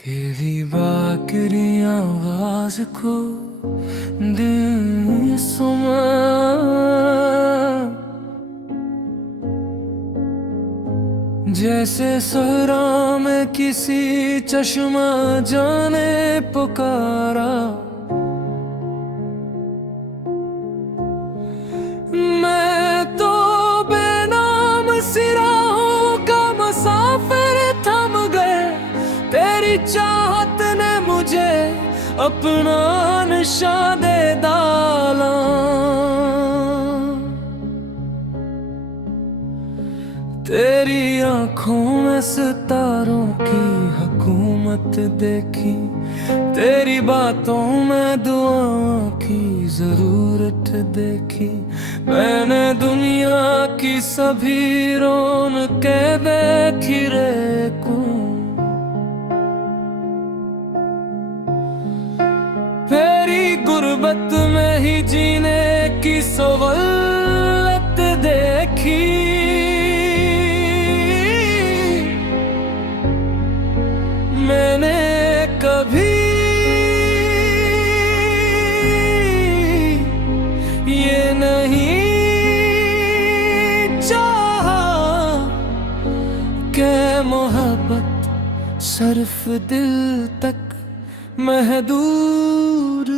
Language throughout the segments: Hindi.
तेरी बाकरी आवाज को दिल सुना, जैसे सहरा में किसी चश्मा जाने पुकारा। मैं तो बेनाम सिराहों का मुसाफिर थम गए, तेरी चाहत ने मुझे अपना निशान दे डाला। तेरी आंखों में सितारों की हुकूमत देखी, तेरी बातों में दुआओं की जरूरत देखी। मैंने दुनिया की सभी रौनकें देखी रे को, तेरी गुर्बत में ही जीने की सवलत देखी। मैंने कभी ये नहीं चाहा कि मोहब्बत सिर्फ दिल तक महदूद।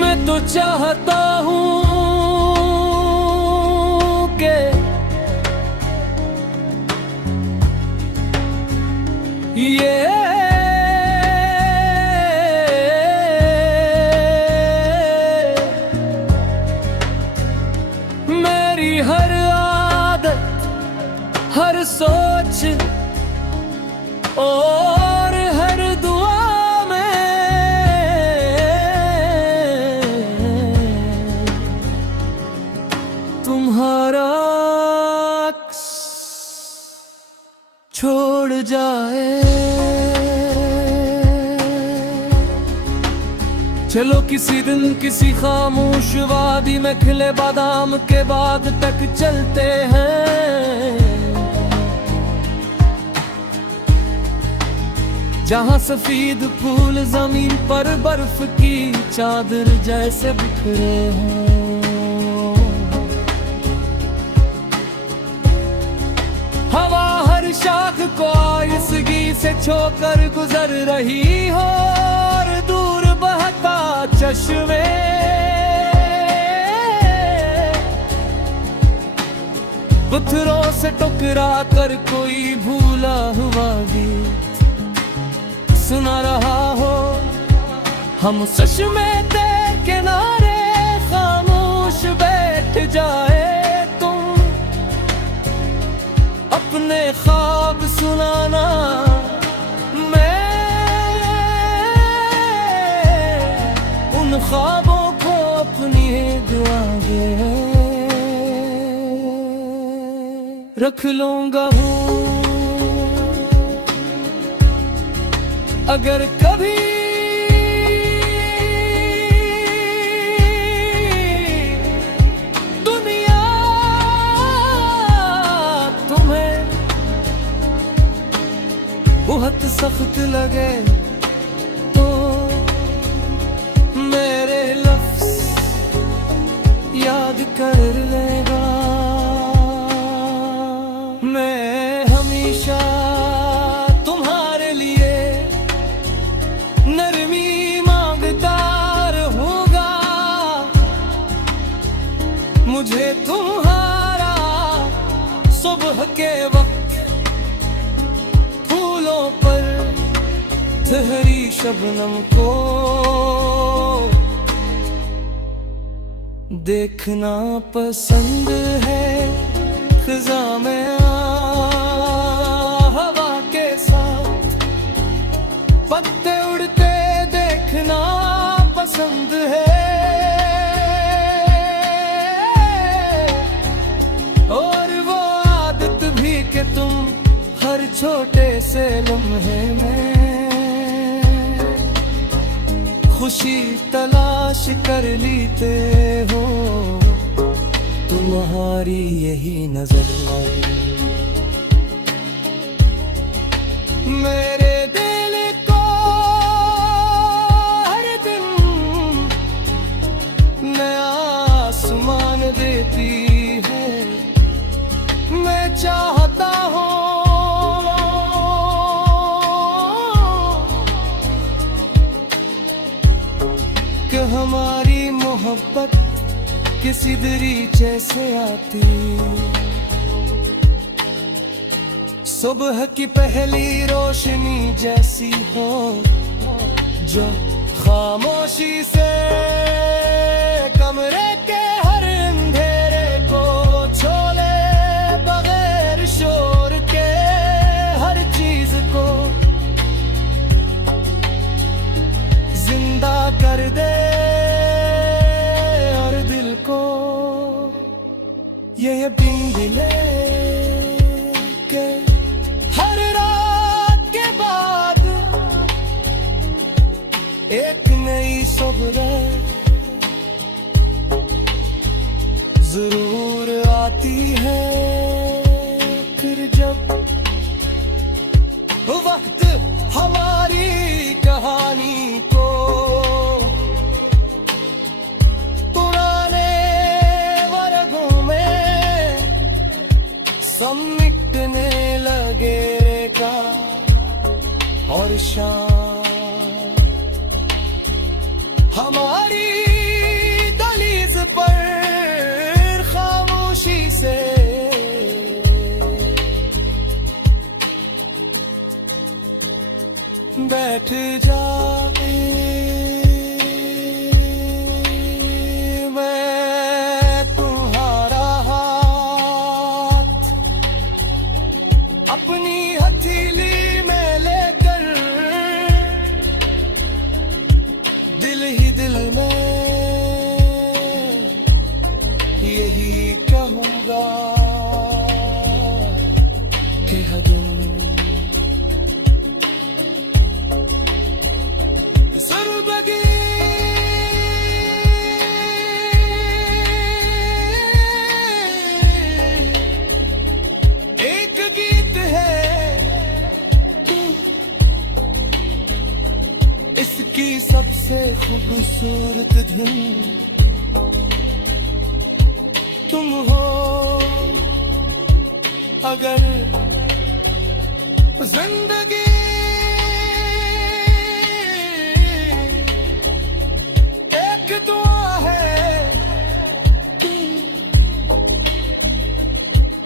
मैं तो चाहता हूँ कि ये मेरी हर आदत, हर सोच और हर दुआ में तुम्हारा अक्स छोड़ जाए। चलो किसी दिन किसी खामोश वादी में खिले बादाम के बाग तक चलते हैं, जहां सफेद फूल जमीन पर बर्फ की चादर जैसे बिखरे हों। हवा हर शाख को आइसगी से छोकर गुजर रही हो, और दूर बहता चश्मे पत्थरों से टकरा कर कोई भूला हुआ गीत सुना रहा हो। हम चश्मे के किनारे खामोश बैठ जाए, तुम अपने ख्वाब सुनाना, मैं उन ख्वाबों को अपनी दुआ में रख लूंगा हूँ। अगर कभी दुनिया तुम्हें बहुत सख्त लगे, तो मेरे लफ्ज़ याद कर लेगा। मैं हमेशा तुम्हारे लिए नरमी मांगता रहूंगा, मुझे तुम्हारा सुबह के वक्त फूलों पर ठहरी शबनम को देखना पसंद है। खिज़ा में हवा के साथ पत्ते उड़ते देखना पसंद है, और वो आदत भी कि तुम हर छोटे से लम्हे में खुशी तलाश कर लेते हो। तुम्हारी यही नजर मेरे दिल हमारी मोहब्बत किसी दरीचे से आती, सुबह की पहली रोशनी जैसी हो जो खामोशी से कमरे के हर अंधेरे को छोले, बगैर शोर के हर चीज को जिंदा कर दे और दिल को ये बिन दिले के हर रात के बाद एक नई सुबह जरूर आती है। फिर जब वक्त हमारी कहानी को पुराने वर्गों में समेटने लगेगा और शाम हमारी दहलीज पर खामोशी से बैठ जाए, मैं तुम्हारा हाथ अपनी हथेली में लेकर दिल ही दिल में यही कहूँगा कि हदों एक गीत है इसकी सबसे खूबसूरत धुन तुम हो, अगर जिंदगी एक दुआ है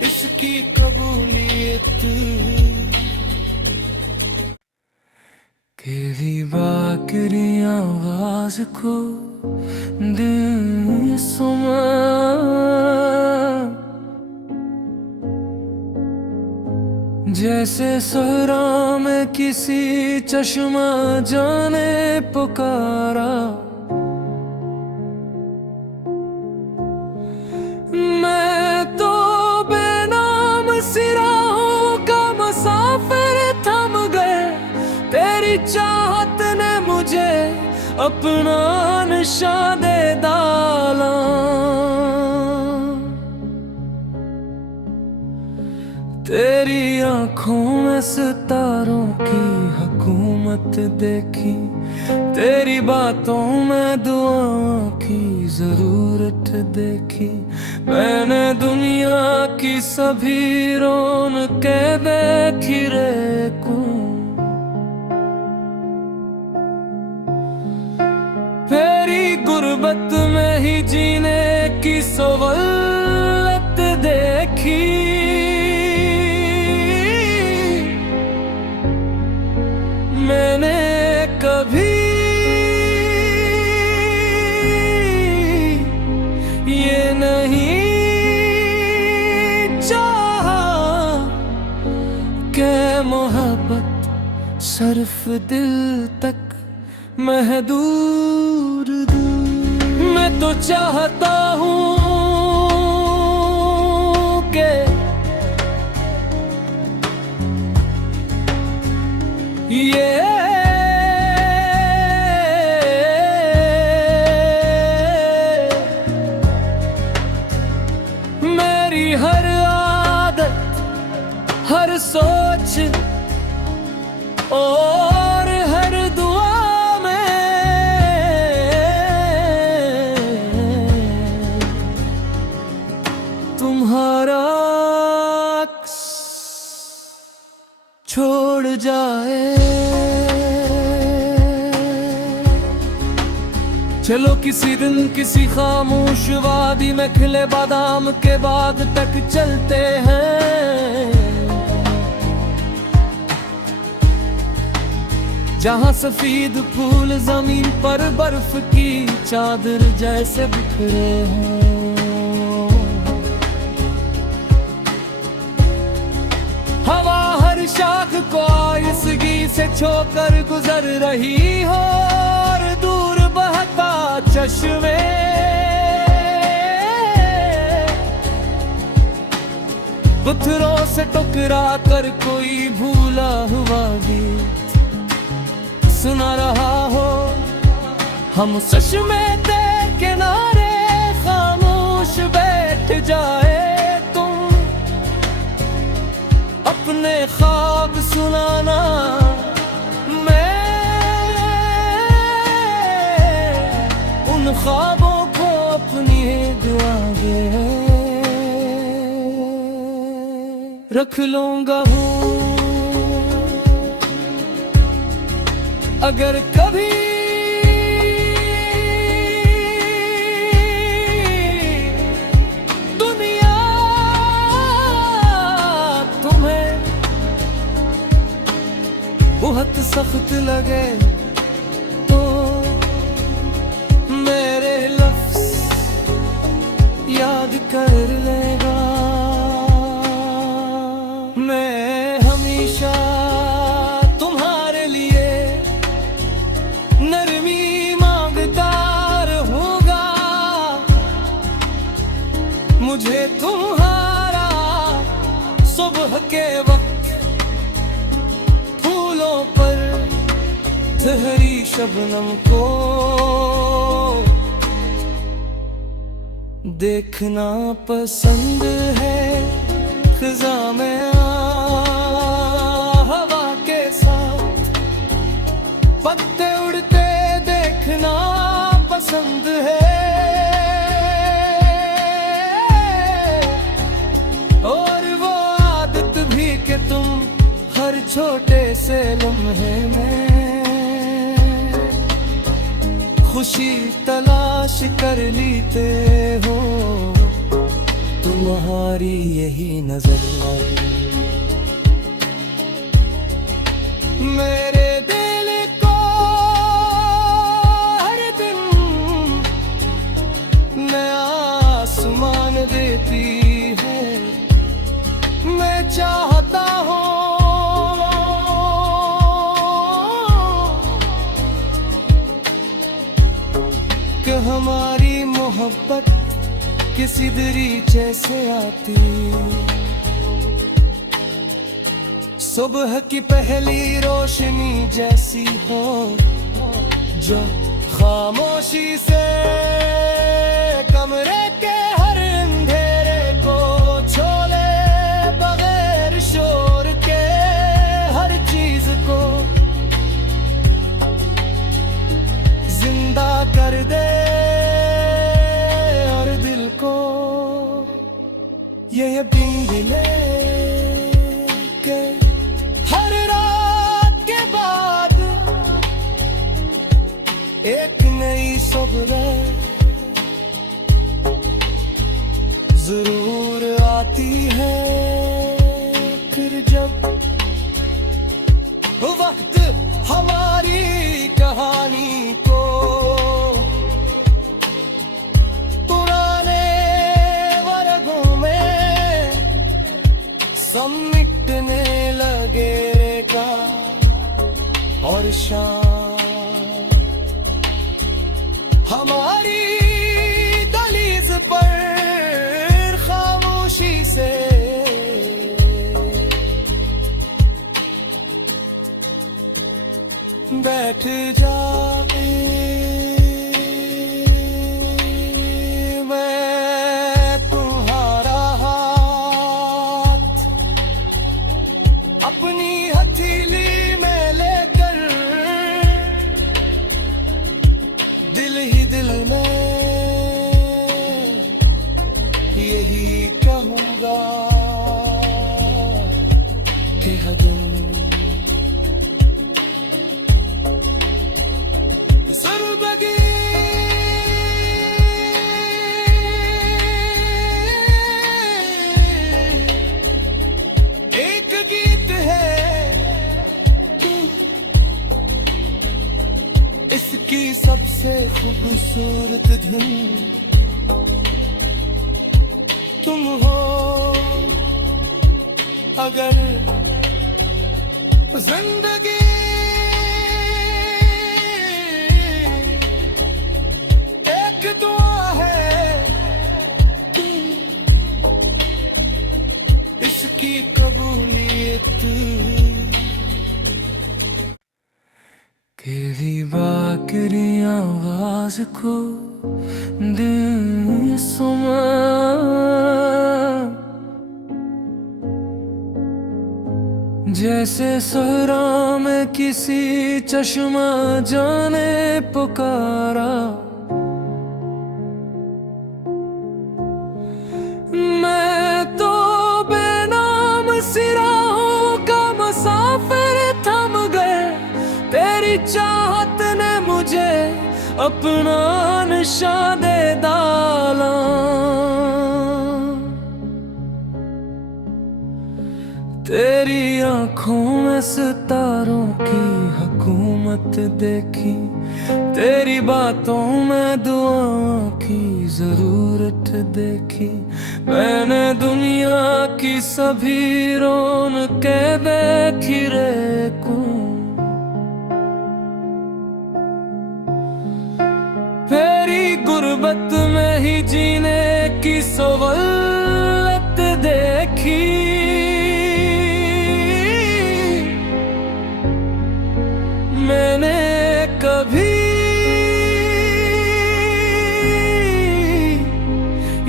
इसकी कबूलियत केली बाकरी आवाज को दिल सुमा, जैसे सहरा में किसी चश्मा जाने पुकारा, मैं तो बेनाम सिराहों का मुसाफिर थम गए, तेरी चाहत ने मुझे अपना निशान दे डाला। तेरी आंखों में सितारों की हुकूमत देखी, तेरी बातों में दुआओं की जरूरत देखी, मैंने दुनिया की सभी रौनकें देखी रे को, तेरी गुर्बत में ही जीने की सवलत देखी, मैंने कभी ये नहीं चाहा कि मोहब्बत सिर्फ दिल तक महदूद, मैं तो चाहता हूँ कि ये मेरी हर आदत, हर सोच और हर दुआ में तुम्हारा अक्स छोड़ जाए, चलो किसी दिन किसी खामोश वादी में खिले बादाम के बाग तक चलते हैं, जहाँ सफेद फूल जमीन पर बर्फ की चादर जैसे बिखरे हों। हवा हर शाख को आइसगी से छोकर गुजर रही हो, और दूर बहता चश्मे पत्थरों से टकरा कर कोई भूला हुआ गीत सुना रहा हो। हम चश्मे के किनारे खामोश बैठ जाए, तुम अपने ख्वाब सुनाना, उन ख्वाबों को अपनी दुआ में रख लूंगा हूँ। अगर कभी दुनिया तुम्हें बहुत सख्त लगे, याद कर लेगा। मैं हमेशा तुम्हारे लिए नरमी मांगता रहूंगा, मुझे तुम्हारा सुबह के वक्त फूलों पर ठहरी शबनम को देखना पसंद है। खिज़ा में हवा के साथ पत्ते उड़ते देखना पसंद है, और वो आदत भी कि तुम हर छोटे से लम्हे में खुशी तलाश कर लेते हो। तुम्हारी यही नजर मेरे दिल को हर दिन नया आसमान देती है। मैं चाहता हूँ कि हमारी मोहब्बत किसी दरीचे से आती, सुबह की पहली रोशनी जैसी हो, जो खामोशी से कमरे के हर अंधेरे को छोले, बगैर शोर के हर चीज को जिंदा कर दे, और दिल को ये यकीन दिले के हर रात के बाद एक नई सुबह जरूर आती है। फिर जब वक्त हमारी कहानी को पुराने वर्गों में समेटने लगेगा, और शाम हमारी दहलीज पर खामोशी से बैठ जाए। मैं तुम्हारा हाथ अपनी हथेली में लेकर दिल ही दिल में यही कहूँगा कि हदों की सबसे खूबसूरत धुन तुम हो। अगर जिंदगी एक दुआ है, इसकी कबूलियत केली बाकरी आवाज को दिल सुमा, जैसे सहरा में किसी चश्मा जाने पुकारा। मैं तो बेनाम सिराहों का मुसाफिर थम गए, तेरी चाहत ने मुझे अपना निशान दे डाला। तेरी आंखों में सितारों की हुकूमत देखी, तेरी बातों में दुआओं की जरूरत देखी। मैंने दुनिया की सभी रौनकें देखी रे को, तेरी गुर्बत में ही जीने की सवलत देखी। मैंने कभी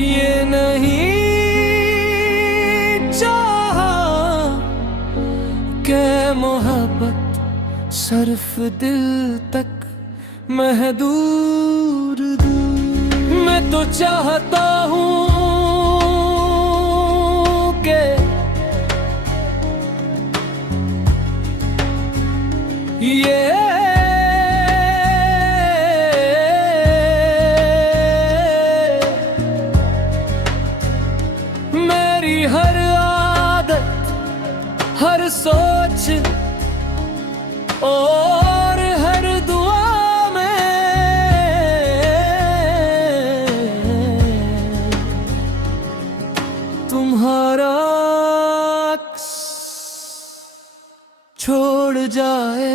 ये नहीं चाहा कि मोहब्बत सिर्फ दिल तक महदूद। मैं तो चाहता हूँ कि ये मेरी हर आदत, हर सोच और हर दुआ में तुम्हारा अक्स छोड़ जाए।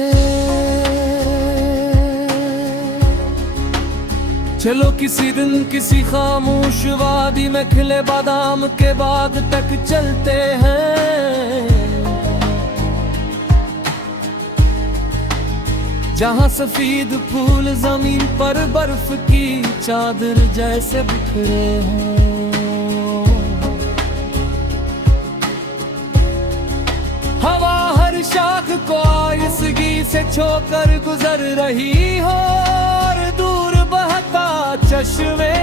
चलो किसी दिन किसी खामोश वादी में खिले बादाम के बाग तक चलते हैं, जहां सफेद फूल जमीन पर बर्फ की चादर जैसे बिखरे हों। हवा हर शाख को आइसगी से छोकर गुजर रही हो, और दूर बहता चश्मे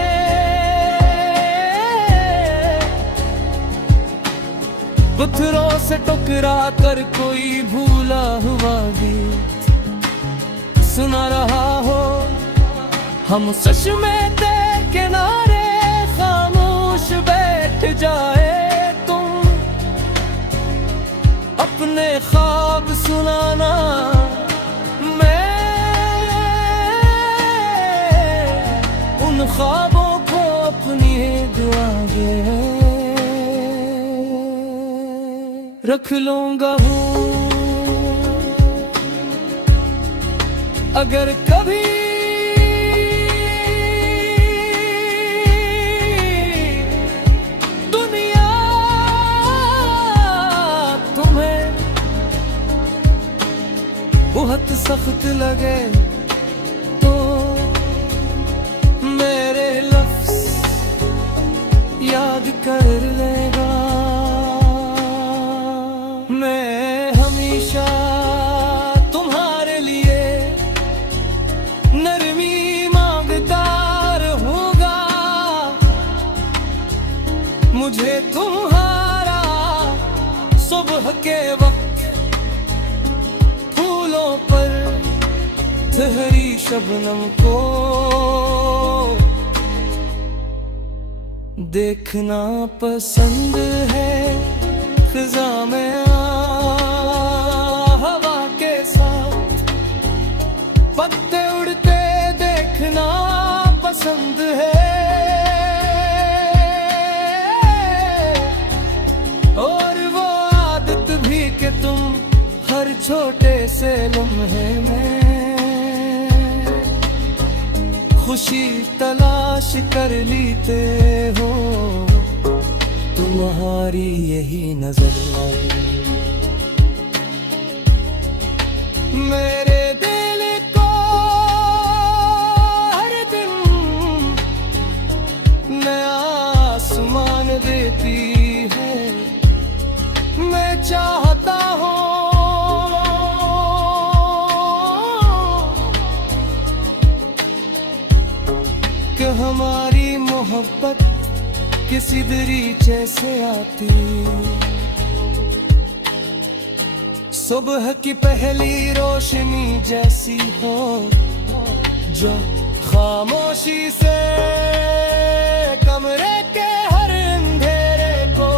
पत्थरों से टकरा कर कोई भूला हुआ गीत सुना रहा हो। हम चश्मे के किनारे खामोश बैठ जाए, तुम अपने ख्वाब सुनाना, उन ख्वाबों को अपनी दुआ में रख लूंगा हूँ। अगर कभी दुनिया तुम्हें बहुत सख्त लगे, तो मेरे लफ्ज़ याद कर लेगा। मैं हमेशा तुम्हारे लिए नरमी मांगता रहूंगा, मुझे तुम्हारा सुबह के वक्त फूलों पर ठहरी शबनम को देखना पसंद है। फिजा में हवा के साथ पत्ते उड़ते छोटे से लम्हे में खुशी तलाश कर लेते हो, तुम्हारी यही नजर मेरे दिल को हर दिन नया आसमान देती है। मैं चाहता हूँ कि हमारी मोहब्बत किसी दरीचे से आती, सुबह की पहली रोशनी जैसी हो, जो खामोशी से कमरे के हर अंधेरे को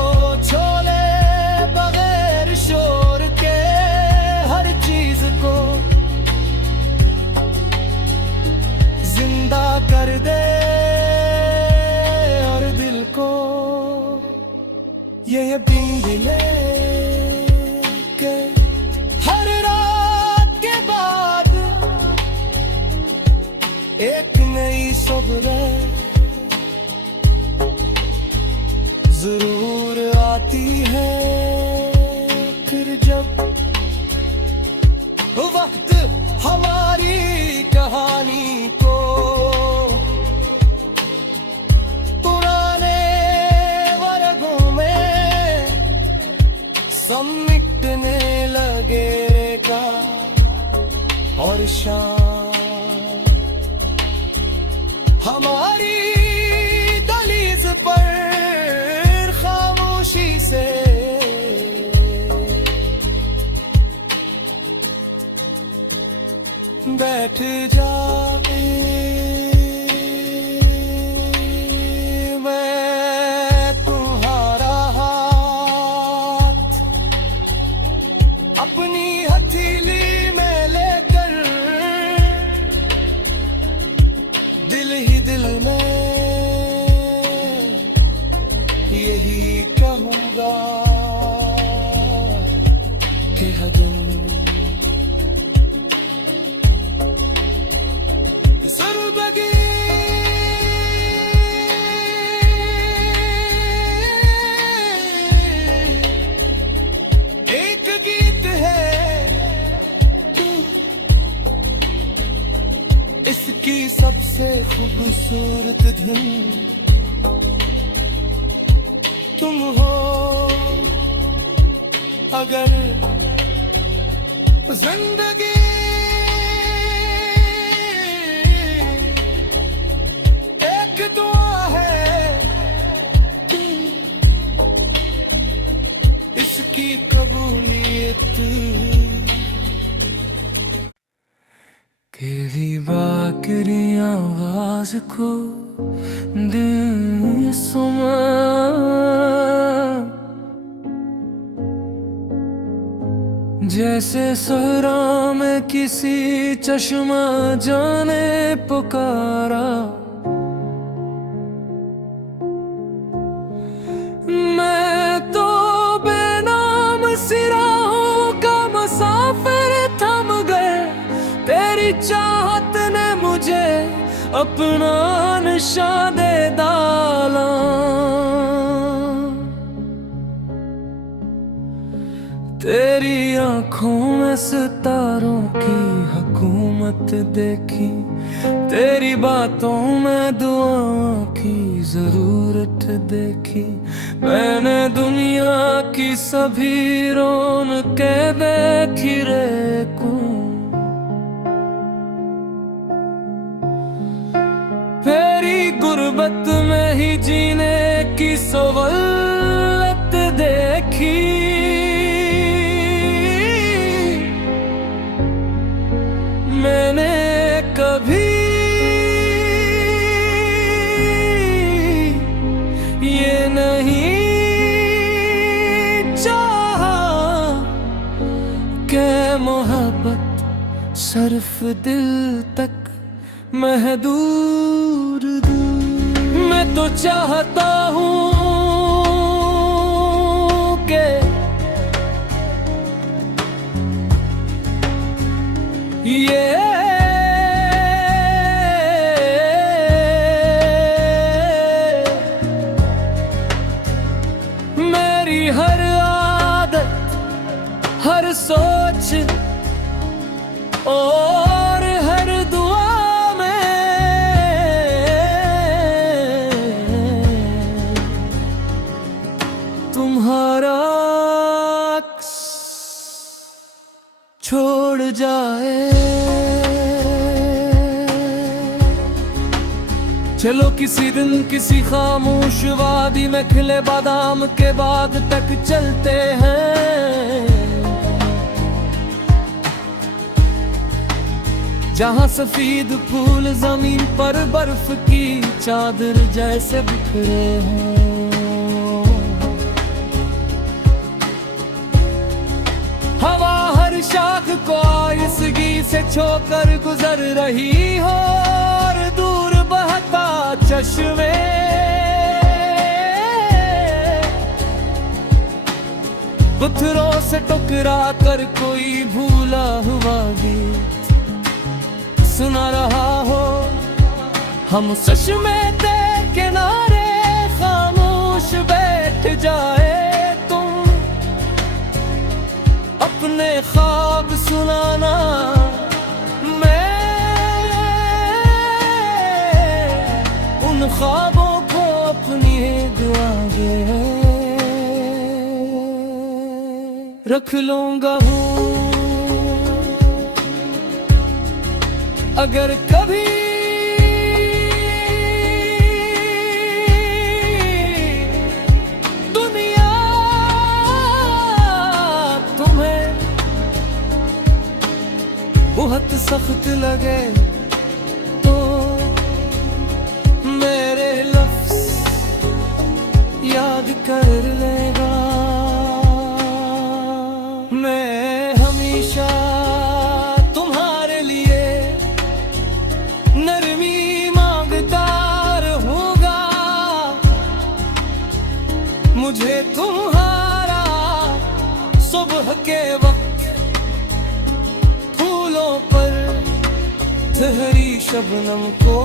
छोले, बगैर शोर के हर चीज को जिंदा कर दे, और दिल को ये यकीन दिले के हर रात के बाद एक नई सुबह जरूर आती है। फिर जब वक्त हमारी कहानी को पुराने वर्गों में समेटने लगेगा, और शाम हमारी दहलीज पर खामोशी से बैठ जाए। मैं तुम्हारा हाथ अपनी हथेली में लेकर दिल ही दिल में यही कहूँगा कि हजूं एक गीत है इसकी सबसे खूबसूरत धुन तुम हो। अगर जिंदगी एक दुआ है, इसकी कबूलियत केली बाकरी आवाज को दिल सुमा, जैसे सहरा में किसी चश्मा जाने पुकारा। मैं तो बेनाम सिराहों का मुसाफिर थम गए, तेरी चाहत ने मुझे अपना निशान दे डाला। तेरी आंखों में सितारों की हुकूमत देखी, तेरी बातों में दुआओं की जरूरत देखी। मैंने दुनिया की सभी रौनकें देखी रे को, तेरी गुर्बत में ही जीने की सवलत देखी। मैंने कभी ये नहीं चाहा कि मोहब्बत सिर्फ दिल तक महदूद। मैं तो चाहता हूँ कि ये मेरी हर आदत, हर सोच और हर दुआ में तुम्हारा अक्स छोड़ जाए। चलो किसी दिन किसी खामोश वादी में खिले बादाम के बाग तक चलते हैं, जहाँ सफेद फूल जमीन पर बर्फ की चादर जैसे बिखरे हों। हवा हर शाख को आइसगी से छोकर गुजर रही हो, और दूर बहता चश्मे पत्थरों से टकरा कर कोई भूला हुआ गीत सुना रहा हो। हम चश्मे के किनारे खामोश बैठ जाए, तुम अपने ख्वाब सुनाना, मैं उन ख्वाबों को अपनी दुआ में रख लूंगा हूँ। अगर कभी दुनिया तुम्हें बहुत सख्त लगे, तो मेरे लफ्ज़ याद कर लेगा। मैं हमेशा तुम्हारे लिए नरमी मांगता रहूंगा, मुझे तुम्हारा सुबह के वक्त फूलों पर ठहरी शबनम को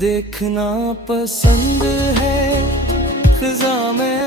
देखना पसंद है। खिज़ा में